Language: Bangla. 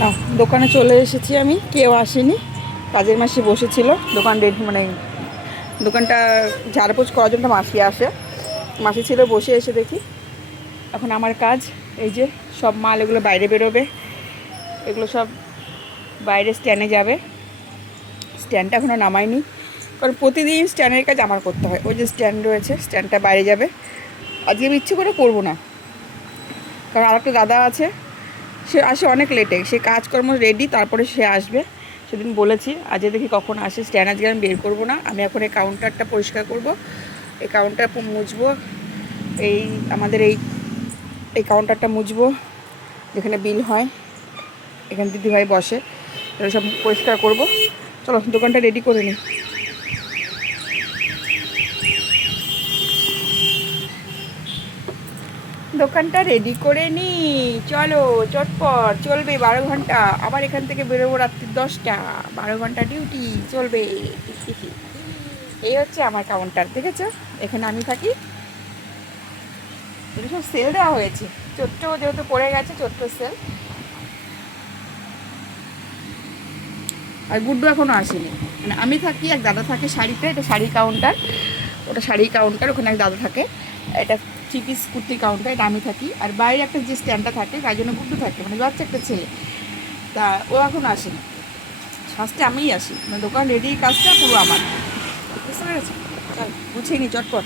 না, দোকানে চলে এসেছি আমি, কেউ আসেনি, কাজের মাসি বসেছিল দোকান মানে দোকানটা ঝাড়পোছ করার জন্য মাসি আসে, মাসি ছিল বসে, এসে দেখি এখন আমার কাজ এই যে সব মাল এগুলো বাইরে বেরোবে, এগুলো সব বাইরে স্ট্যান্ডে যাবে। স্ট্যান্ডটা এখনও নামাইনি, কারণ প্রতিদিন স্ট্যান্ডের কাজ আমার করতে হয়। ওই যে স্ট্যান্ড রয়েছে, স্ট্যান্ডটা বাইরে যাবে। আজকে আমি ইচ্ছে করে করবো না, কারণ আরেকটা দাদা আছে, সে আসে অনেক লেটে, সে কাজকর্ম রেডি তারপরে সে আসবে। সেদিন বলেছি, আজকে দেখি কখন আসে। স্ট্যান্ড আজকে আমি বের করবো না, আমি এখন এই কাউন্টারটা পরিষ্কার করব, এই কাউন্টার মুছবো, এই আমাদের এই কাউন্টারটা মুছবো, যেখানে বিল হয়, এখানে দিদিভাই বসে, এটা সব পরিষ্কার করব। চলো দোকানটা রেডি করে নিই। দোকানটা রেডি করে নি, চলো চটপট চলবে 12 ঘন্টা। আবার এখান থেকে বেরোবো রাত্রি 10টা, 12 ঘন্টা ডিউটি চলবে। এই হচ্ছে আমার কাউন্টার, দেখেছো? এখানে আমি থাকি। এটা সব সেল দেওয়া হয়েছে, চোট্ট যেহেতু পড়ে গেছে, চোট্ট সেল। আর গুড্ডু এখনও আসেনি, মানে আমি থাকি, এক দাদা থাকে শাড়িতে, এটা শাড়ি কাউন্টার, ওটা শাড়ি কাউন্টার, ওখানে এক দাদা থাকে। এটা 3 পিস কুর্তি কাউন্টার, এটা আমি থাকি। আর বাইরে একটা যে স্ট্যান্ডটা থাকে, তাই জন্য গুড্ডু থাকে, মানে বাচ্চা একটা ছেলে, তা ও এখন আসেনি। ফার্স্টে আমিই আসি, মানে দোকান রেডি কাজটা পুরো আমার, বুঝতে পেরেছি? চল গুছিয়ে নি চটপট।